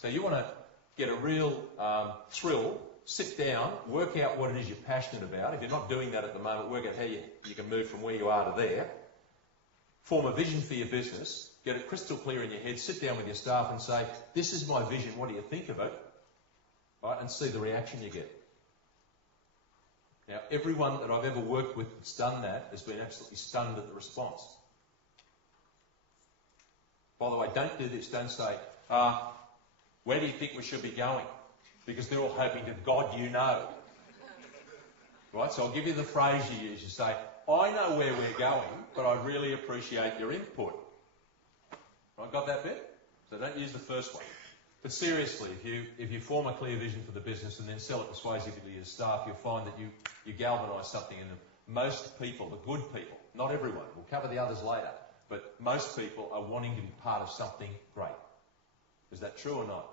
So you want to get a real thrill, sit down, work out what it is you're passionate about. If you're not doing that at the moment, work out how you can move from where you are to there. Form a vision for your business, get it crystal clear in your head, sit down with your staff and say, this is my vision, what do you think of it? Right, and see the reaction you get. Now, everyone that I've ever worked with that's done that has been absolutely stunned at the response. By the way, don't do this. Don't say, where do you think we should be going? Because they're all hoping to God you know. Right, so I'll give you the phrase you use. You say, I know where we're going, but I'd really appreciate your input. Right, got that bit? So don't use the first one. But seriously, if you form a clear vision for the business and then sell it persuasively to your staff, you'll find that you galvanise something in them. Most people, the good people, not everyone, we'll cover the others later, but most people are wanting to be part of something great. Is that true or not?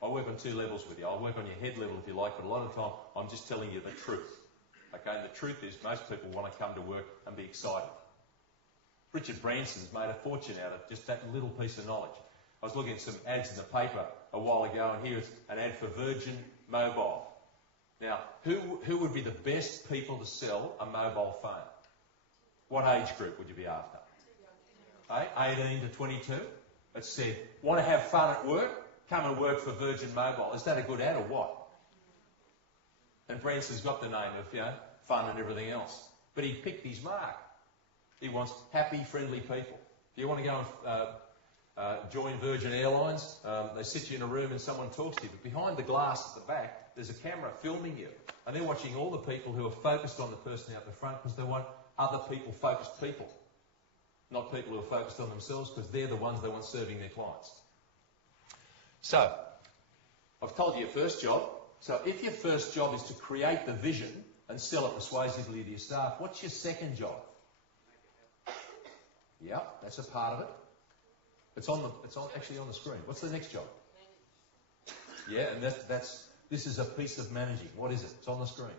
I work on two levels with you. I'll work on your head level if you like, but a lot of the time I'm just telling you the truth. Okay, and the truth is most people want to come to work and be excited. Richard Branson's made a fortune out of just that little piece of knowledge. I was looking at some ads in the paper a while ago, and here's an ad for Virgin Mobile. Now, who would be the best people to sell a mobile phone? What age group would you be after? 18 to 22? It said, want to have fun at work? Come and work for Virgin Mobile. Is that a good ad or what? And Branson's got the name of, fun and everything else. But he picked his mark. He wants happy, friendly people. If you want to go and join Virgin Airlines, they sit you in a room and someone talks to you. But behind the glass at the back, there's a camera filming you. And they're watching all the people who are focused on the person out the front because they want other people-focused people. Not people who are focused on themselves because they're the ones they want serving their clients. So, I've told you your first job. So if your first job is to create the vision and sell it persuasively to your staff, what's your second job? Yeah, that's a part of it. It's actually on the screen. What's the next job? Yeah, and this is a piece of managing. What is it? It's on the screen.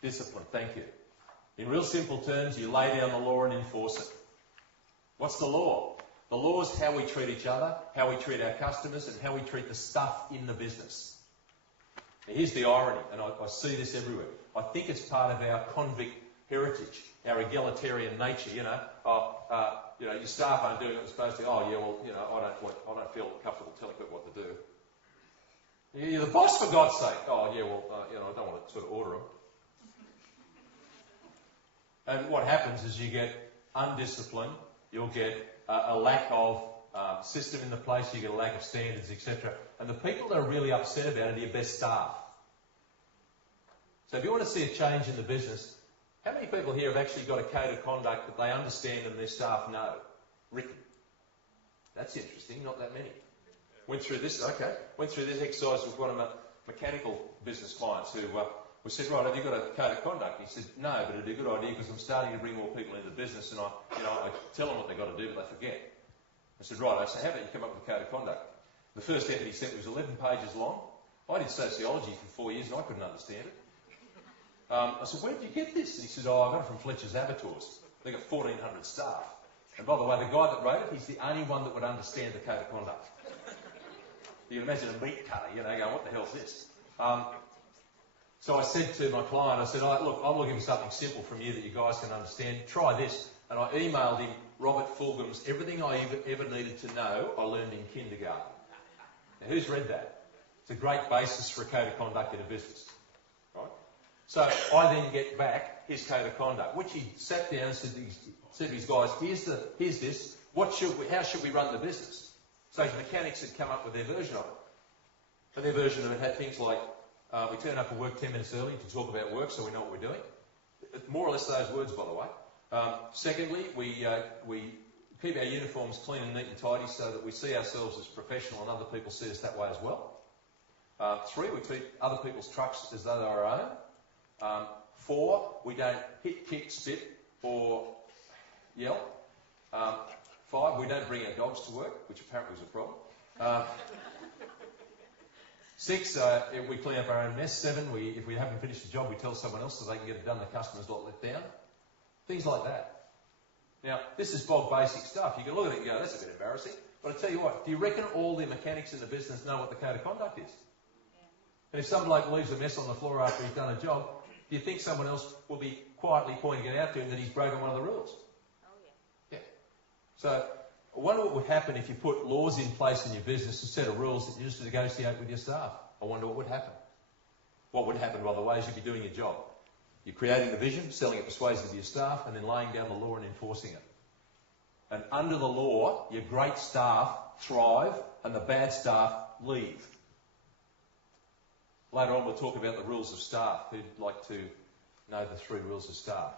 Discipline, thank you. In real simple terms, you lay down the law and enforce it. What's the law? The law is how we treat each other, how we treat our customers, and how we treat the stuff in the business. Now, here's the irony, and I see this everywhere. I think it's part of our convict heritage, our egalitarian nature. Your staff aren't doing what they're supposed to. I don't feel comfortable telling people what to do. You're the boss, for God's sake. I don't want to sort of order them. And what happens is you get undisciplined, you'll get a lack of system in the place, you get a lack of standards, etc. And the people that are really upset about it are your best staff. So if you want to see a change in the business, how many people here have actually got a code of conduct that they understand and their staff know? Written. That's interesting, not that many. Went through this exercise with one of my mechanical business clients who we said, right, have you got a code of conduct? He said, no, but it'd be a good idea because I'm starting to bring more people into the business and I tell them what they've got to do, but they forget. I said, right, so how about you come up with a code of conduct? The first effort he sent was 11 pages long. I did sociology for 4 years and I couldn't understand it. I said, where did you get this? And he said, I got it from Fletcher's Abattoirs. They've got 1,400 staff. And by the way, the guy that wrote it, he's the only one that would understand the code of conduct. You can imagine a meat cutter, going, what the hell's this? So I said to my client, I said, look, I'm looking for something simple from you that you guys can understand. Try this. And I emailed him Robert Fulgham's Everything I Ever Needed to Know I Learned in Kindergarten. Now, who's read that? It's a great basis for a code of conduct in a business. Right? So I then get back his code of conduct, which he sat down and said to these guys, here's this. How should we run the business? So his mechanics had come up with their version of it. And their version of it had things like, we turn up for work 10 minutes early to talk about work so we know what we're doing. More or less those words, by the way. Secondly, we keep our uniforms clean and neat and tidy so that we see ourselves as professional and other people see us that way as well. 3, we treat other people's trucks as though they're our own. 4, we don't hit, kick, spit or yell. 5, we don't bring our dogs to work, which apparently was a problem. 6, if we clean up our own mess. 7, if we haven't finished the job, we tell someone else so they can get it done. The customer's not let down. Things like that. Now, this is bog basic stuff. You can look at it and go, that's a bit embarrassing. But I tell you what, do you reckon all the mechanics in the business know what the code of conduct is? And if some bloke leaves a mess on the floor after he's done a job, do you think someone else will be quietly pointing it out to him that he's broken one of the rules? Oh, yeah. Yeah. So I wonder what would happen if you put laws in place in your business, a set of rules that you used to negotiate with your staff. I wonder what would happen. What would happen, by the way, is you'd be doing your job. You're creating the vision, selling it persuasively to your staff, and then laying down the law and enforcing it. And under the law, your great staff thrive and the bad staff leave. Later on, we'll talk about the rules of staff. Who'd like to know the 3 rules of staff?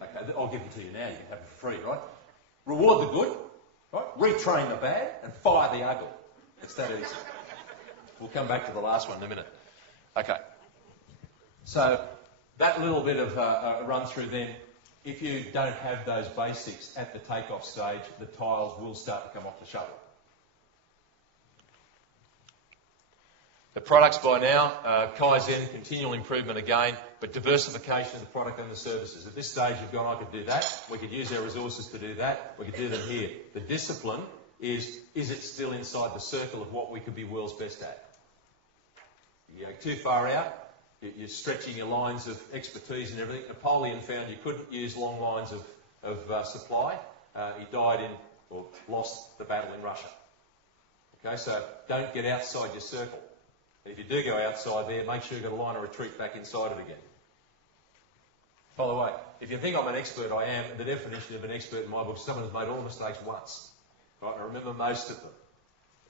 Okay, I'll give them to you now. You can have it for free, right? Reward the good, right? Retrain the bad, and fire the ugly. It's that easy. We'll come back to the last one in a minute. Okay. So that little bit of a run through then. If you don't have those basics at the take-off stage, the tiles will start to come off the shovel. The products by now, Kaizen, continual improvement again, but diversification of the product and the services. At this stage, you've gone, I could do that. We could use our resources to do that. We could do them here. The discipline is it still inside the circle of what we could be world's best at? You go too far out, you're stretching your lines of expertise and everything. Napoleon found you couldn't use long lines of supply. He died in, or lost the battle in Russia. Okay, so don't get outside your circle. And if you do go outside there, make sure you've got a line of retreat back inside it again. By the way, if you think I'm an expert, I am. The definition of an expert in my book is someone who's made all mistakes once. Right? I remember most of them.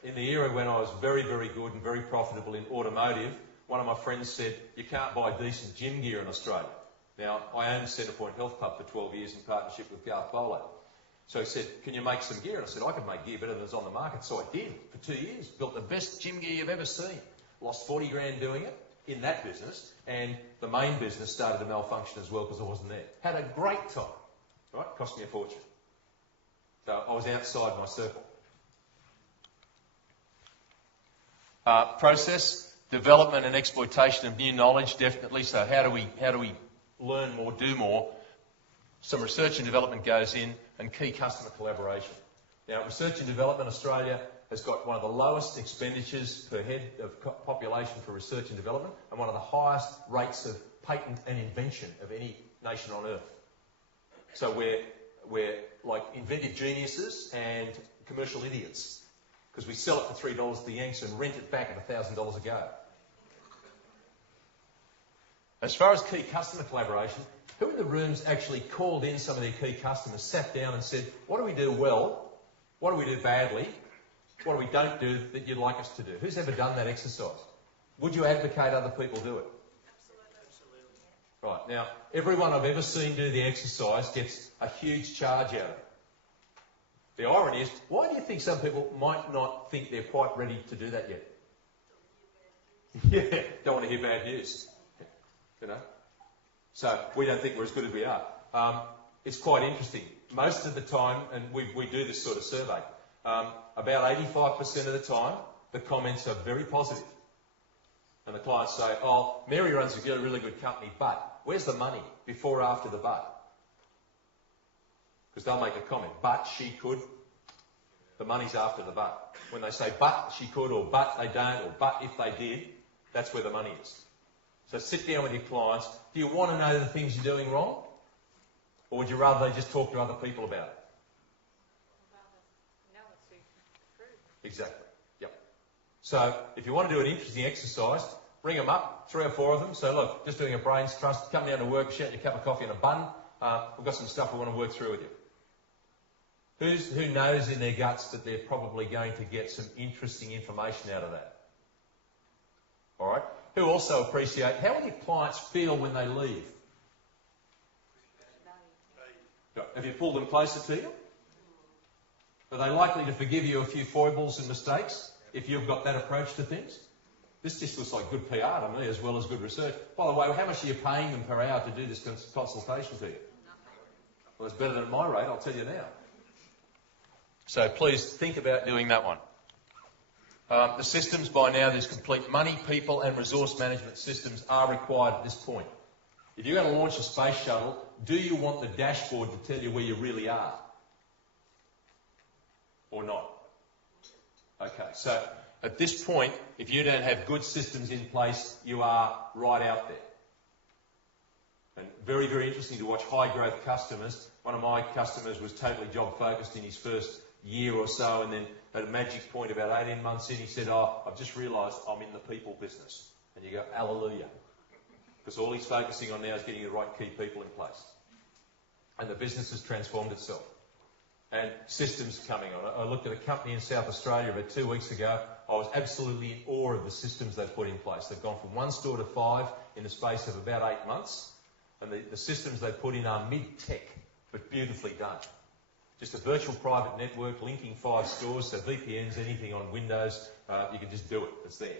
In the era when I was very, very good and very profitable in automotive, one of my friends said, you can't buy decent gym gear in Australia. Now, I owned Centrepoint Health Club for 12 years in partnership with Garth Bolo. So he said, can you make some gear? And I said, I can make gear better than is on the market. So I did for 2 years. Built the best gym gear you've ever seen. Lost 40 grand doing it in that business. And the main business started to malfunction as well because I wasn't there. Had a great time. Right? Cost me a fortune. So I was outside my circle. Process, development and exploitation of new knowledge, definitely. So how do we learn more, do more? Some research and development goes in, and key customer collaboration. Now, research and development, Australia has got one of the lowest expenditures per head of population for research and development, and one of the highest rates of patent and invention of any nation on earth. So we're like inventive geniuses and commercial idiots, because we sell it for $3 to the Yanks and rent it back at $1,000 a go. As far as key customer collaboration, who in the rooms actually called in some of their key customers, sat down and said, what do we do well? What do we do badly? What do we don't do that you'd like us to do? Who's ever done that exercise? Would you advocate other people do it? Absolutely. Right, now, everyone I've ever seen do the exercise gets a huge charge out of it. The irony is, why do you think some people might not think they're quite ready to do that yet? Yeah, don't want to hear bad news. You know? So we don't think we're as good as we are. It's quite interesting. Most of the time, and we do this sort of survey, about 85% of the time, the comments are very positive. And the clients say, oh, Mary runs a really good company, but where's the money before or after the but? Because they'll make a comment, but she could. The money's after the but. When they say, but she could, or but they don't, or but if they did, that's where the money is. So sit down with your clients. Do you want to know the things you're doing wrong? Or would you rather they just talk to other people about it? Exactly. Yep. So if you want to do an interesting exercise, ring them up, 3 or 4 of them. So look, just doing a brains trust. Come down to work, shout your cup of coffee and a bun. We've got some stuff we want to work through with you. Who knows in their guts that they're probably going to get some interesting information out of that? All right. Who also appreciate, how will your clients feel when they leave? Have you pulled them closer to you? Are they likely to forgive you a few foibles and mistakes if you've got that approach to things? This just looks like good PR to me as well as good research. By the way, how much are you paying them per hour to do this consultation to you? Well, it's better than my rate, I'll tell you now. So please think about doing that one. The systems by now, there's complete money, people and resource management systems are required at this point. If you're going to launch a space shuttle, do you want the dashboard to tell you where you really are? Or not? Okay, so at this point, if you don't have good systems in place, you are right out there. And very, very interesting to watch high growth customers. One of my customers was totally job focused in his first year or so, and then at a magic point about 18 months in, he said, "Oh, I've just realised I'm in the people business." And you go, hallelujah. Because all he's focusing on now is getting the right key people in place. And the business has transformed itself. And systems coming on. I looked at a company in South Australia about 2 weeks ago. I was absolutely in awe of the systems they've put in place. They've gone from 1 store to 5 in the space of about 8 months. And the systems they put in are mid-tech, but beautifully done. Just a virtual private network linking 5 stores, so VPNs, anything on Windows, you can just do it. It's there.